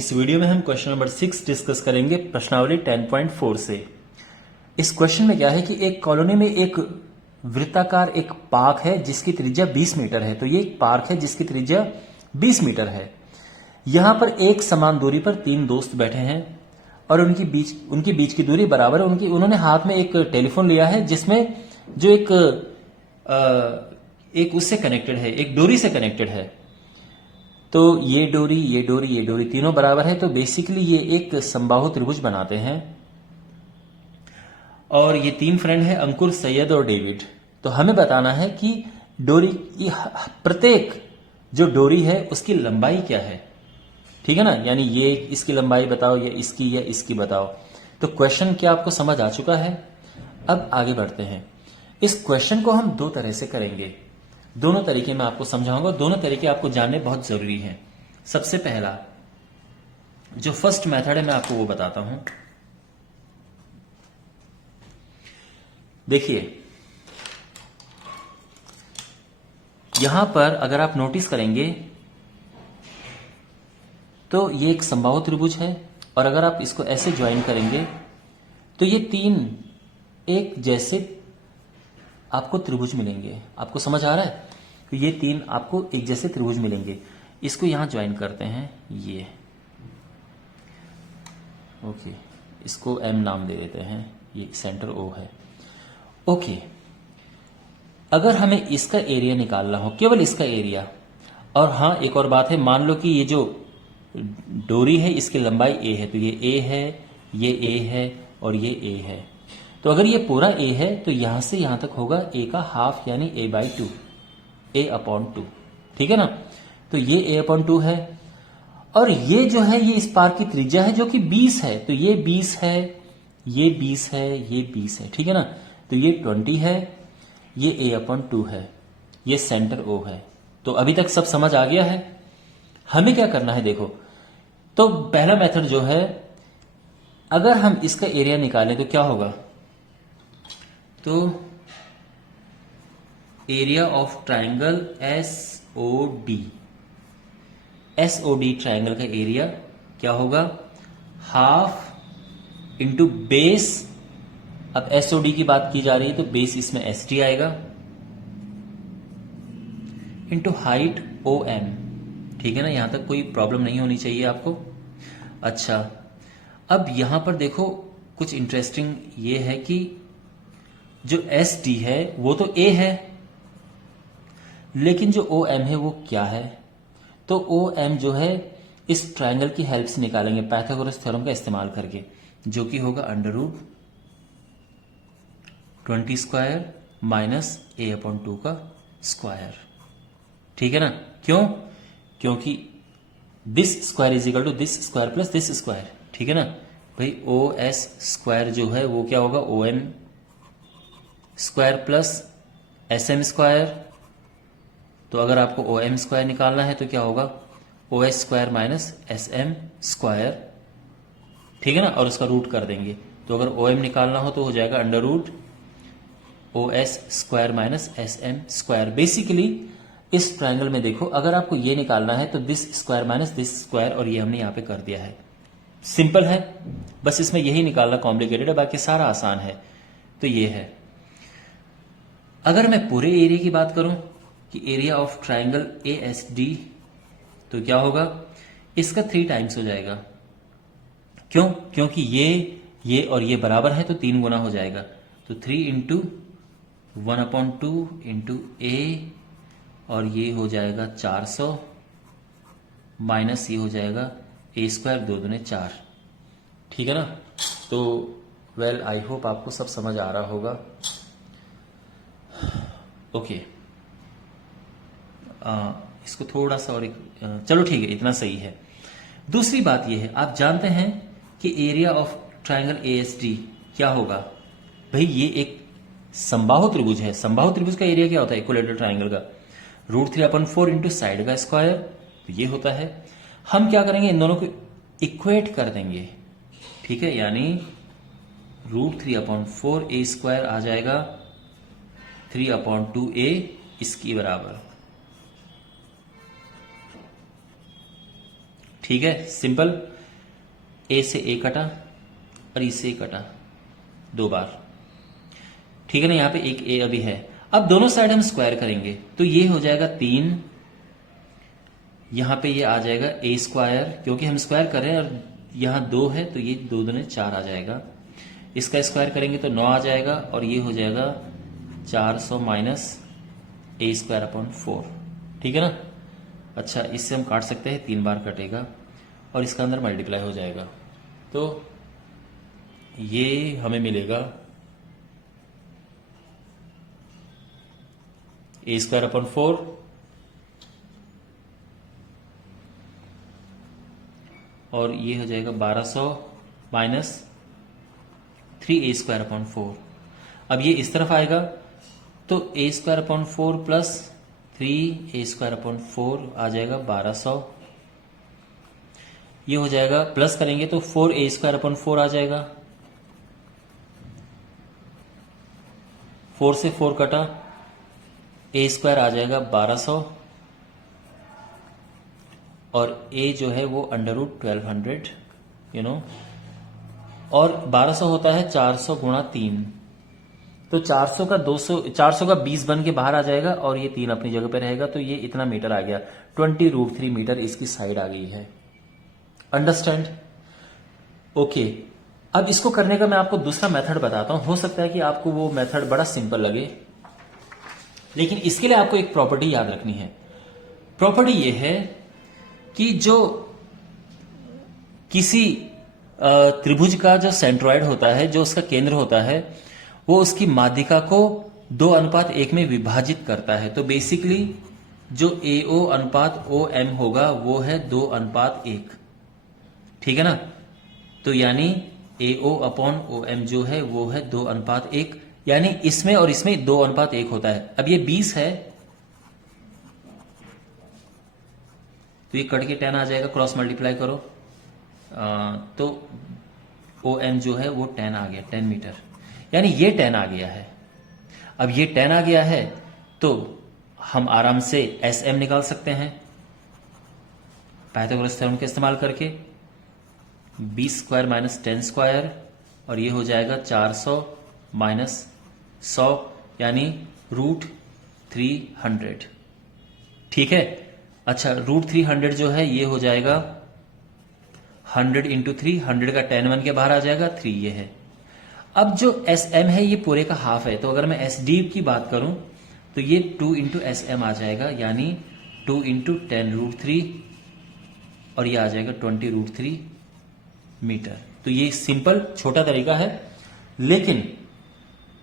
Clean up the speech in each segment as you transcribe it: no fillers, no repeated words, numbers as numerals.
इस वीडियो में हम क्वेश्चन नंबर 6 डिस्कस करेंगे प्रश्नावली 10.4 से। इस क्वेश्चन में क्या है कि एक कॉलोनी में एक वृत्ताकार एक पार्क है जिसकी त्रिज्या 20 मीटर है। तो ये एक पार्क है जिसकी त्रिज्या 20 मीटर है। यहां पर एक समान दूरी पर तीन दोस्त बैठे हैं और उनकी बीच की दूरी बराबर है। उन्होंने हाथ में एक टेलीफोन लिया है जिसमें जो एक उससे कनेक्टेड है, एक डोरी से कनेक्टेड है। तो ये डोरी तीनों बराबर है। तो बेसिकली ये एक समबाहु त्रिभुज बनाते हैं। और ये तीन फ्रेंड है, अंकुर, सैयद और डेविड। तो हमें बताना है कि डोरी की प्रत्येक जो डोरी है उसकी लंबाई क्या है। ठीक है ना, यानी ये इसकी लंबाई बताओ या इसकी बताओ। तो क्वेश्चन क्या आपको समझ आ चुका है। अब आगे बढ़ते हैं। इस क्वेश्चन को हम दो तरह से करेंगे। दोनों तरीके मैं आपको समझाऊंगा। दोनों तरीके आपको जानने बहुत जरूरी हैं। सबसे पहला जो फर्स्ट मेथड है मैं आपको वो बताता हूं। देखिए यहां पर अगर आप नोटिस करेंगे तो ये एक समबाहु त्रिभुज है और अगर आप इसको ऐसे ज्वाइन करेंगे तो ये तीन एक जैसे आपको त्रिभुज मिलेंगे। आपको समझ आ रहा है? तो ये तीन आपको एक जैसे त्रिभुज मिलेंगे। इसको यहां ज्वाइन करते हैं, ये ओके, इसको एम नाम दे देते हैं, ये सेंटर ओ है। ओके, अगर हमें इसका एरिया निकालना हो, केवल इसका एरिया, और हाँ एक और बात है, मान लो कि ये जो डोरी है इसकी लंबाई ए है, तो ये ए है, ये ए है और ये ए है। तो अगर ये पूरा ए है तो यहां से यहां तक होगा ए का हाफ, यानी a/2, a/2। ठीक है ना। तो ये a/2 है और ये जो है ये इस पार्क की त्रिज्या है जो कि 20 है। तो ये 20 है, ये 20 है, ये 20 है। ठीक है ना। तो ये 20 है, ये a/2 है, ये सेंटर O है। तो अभी तक सब समझ आ गया है। हमें क्या करना है देखो। तो पहला मेथड जो है, अगर हम इसका एरिया निकालें तो क्या होगा। तो area of triangle SOD triangle का एरिया क्या होगा, हाफ इंटू बेस। अब एसओडी की बात की जा रही है तो बेस इसमें एसटी आएगा, इंटू हाइट OM। ठीक है ना, यहां तक कोई प्रॉब्लम नहीं होनी चाहिए आपको। अच्छा, अब यहां पर देखो कुछ इंटरेस्टिंग ये है कि जो SD है वो तो A है, लेकिन जो OM है वो क्या है। तो OM जो है इस ट्रायंगल की हेल्प से निकालेंगे पाइथागोरस थ्योरम का इस्तेमाल करके, जो कि होगा √20² माइनस a/2 का स्क्वायर। ठीक है ना। क्यों? क्योंकि this square is equal to this square plus this square. ठीक है ना भाई। OS स्क्वायर जो है वो क्या होगा, OM square plus SM square. तो अगर आपको OM स्क्वायर निकालना है तो क्या होगा, OS square minus SM square. ठीक है ना, और उसका रूट कर देंगे। तो अगर OM निकालना हो तो हो जाएगा √OS square minus SM square. Basically इस ट्रायंगल में देखो, अगर आपको ये निकालना है तो this square minus this square, और ये हमने यहां पे कर दिया है। सिंपल है, बस इसमें यही निकालना कॉम्प्लिकेटेड है, बाकी सारा आसान है। तो ये है। अगर मैं पूरे एरिया की बात करूं कि एरिया ऑफ ट्राइंगल ASD, तो क्या होगा, इसका 3 टाइम्स हो जाएगा। क्यों? क्योंकि ये और ये बराबर है तो 3 गुना हो जाएगा। तो 3 इंटू 1/2 इंटू A, और ये हो जाएगा 400 माइनस ये हो जाएगा A², 2 दूने 4। ठीक है ना। तो वेल आई होप आपको सब समझ आ रहा होगा। ओके, इसको थोड़ा सा और चलो ठीक है, इतना सही है। दूसरी बात यह है, आप जानते हैं कि एरिया ऑफ ट्रायंगल ASD क्या होगा। भाई ये एक समबाहु त्रिभुज है। समबाहु त्रिभुज का एरिया क्या होता है, इक्विलेटरल ट्रायंगल का √3/4 इंटू साइड का स्क्वायर, तो ये होता है। हम क्या करेंगे, इन दोनों को इक्वेट कर देंगे। ठीक है, यानी √3/4 A² आ जाएगा 3/2A इसकी बराबर। ठीक है, सिंपल। ए से ए कटा और ई से ए कटा 2 बार, ठीक है ना। यहां पे एक ए अभी है। अब दोनों साइड हम स्क्वायर करेंगे तो ये हो जाएगा 3, यहां पे ये आ जाएगा ए स्क्वायर, क्योंकि हम स्क्वायर कर रहे हैं और यहां 2 है तो ये 2 दूने 4 आ जाएगा। इसका स्क्वायर करेंगे तो 9 आ जाएगा और ये हो जाएगा 400 माइनस ए स्क्वायर अपॉन 4, ठीक है ना। अच्छा, इससे हम काट सकते हैं, 3 बार कटेगा और इसका अंदर मल्टीप्लाई हो जाएगा, तो ये हमें मिलेगा ए स्क्वायर अपॉन 4 और ये हो जाएगा 1200 माइनस 3 ए स्क्वायर अपॉन 4। अब ये इस तरफ आएगा तो ए स्क्वायर अपॉन 4 प्लस 3 ए स्क्वायर अपॉन 4 आ जाएगा 1200। ये हो जाएगा, प्लस करेंगे तो 4 ए स्क्वायर अपॉन 4 आ जाएगा, 4 से 4 कटा, ए स्क्वायर आ जाएगा 1200 और ए जो है वो अंडर रूट 1200, यू नो, और 1200 होता है 400 गुणा 3, तो 400 का 400 का 20 बन के बाहर आ जाएगा और ये 3 अपनी जगह पे रहेगा, तो ये इतना मीटर आ गया, 20√3 मीटर इसकी साइड आ गई है। अंडरस्टैंड? ओके, अब इसको करने का मैं आपको दूसरा मेथड बताता हूं। हो सकता है कि आपको वो मेथड बड़ा सिंपल लगे, लेकिन इसके लिए आपको एक प्रॉपर्टी याद रखनी है। प्रॉपर्टी ये है कि जो किसी त्रिभुज का जो सेंट्रॉइड होता है, जो उसका केंद्र होता है, वो उसकी माध्यिका को 2:1 में विभाजित करता है। तो बेसिकली जो AO अनुपात OM होगा वो है 2:1, ठीक है ना। तो यानी AO अपॉन OM जो है वो है 2:1, यानी इसमें और इसमें 2:1 होता है। अब ये 20 है तो ये कट के 10 आ जाएगा, क्रॉस मल्टीप्लाई करो तो OM जो है वो 10 आ गया, 10 मीटर, यानी ये 10 आ गया है। अब ये 10 आ गया है तो हम आराम से SM निकाल सकते हैं पाइथागोरस थ्योरम का इस्तेमाल करके, 20 स्क्वायर माइनस 10 स्क्वायर और ये हो जाएगा 400 माइनस 100 यानी √300, ठीक है। अच्छा, √300 जो है ये हो जाएगा 100 इंटू 3, 100 का 10 बन के बाहर आ जाएगा, 3 ये है। अब जो SM है ये पूरे का हाफ है, तो अगर मैं SD की बात करूं तो ये 2 इंटू SM आ जाएगा, यानी 2 इंटू 10√3 और ये आ जाएगा 20√3 मीटर। तो ये सिंपल छोटा तरीका है, लेकिन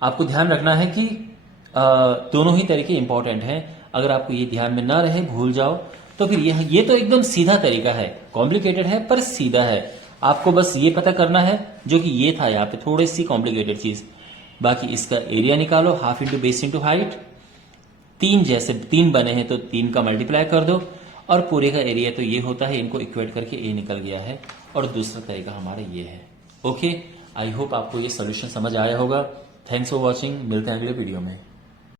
आपको ध्यान रखना है कि दोनों ही तरीके इंपॉर्टेंट हैं। अगर आपको ये ध्यान में ना रहे, भूल जाओ, तो फिर ये तो एकदम सीधा तरीका है, कॉम्प्लिकेटेड है पर सीधा है। आपको बस ये पता करना है, जो कि ये था यहाँ पे थोड़ी सी कॉम्प्लिकेटेड चीज। बाकी इसका एरिया निकालो, half into base into height, 3 जैसे 3 बने हैं तो 3 का मल्टीप्लाई कर दो और पूरे का एरिया तो ये होता है, इनको इक्वेट करके ए निकल गया है। और दूसरा तरीका हमारा ये है। ओके, आई होप आपको ये सोल्यूशन समझ आया होगा। थैंक्स फॉर वॉचिंग, मिलते हैं अगले वीडियो में।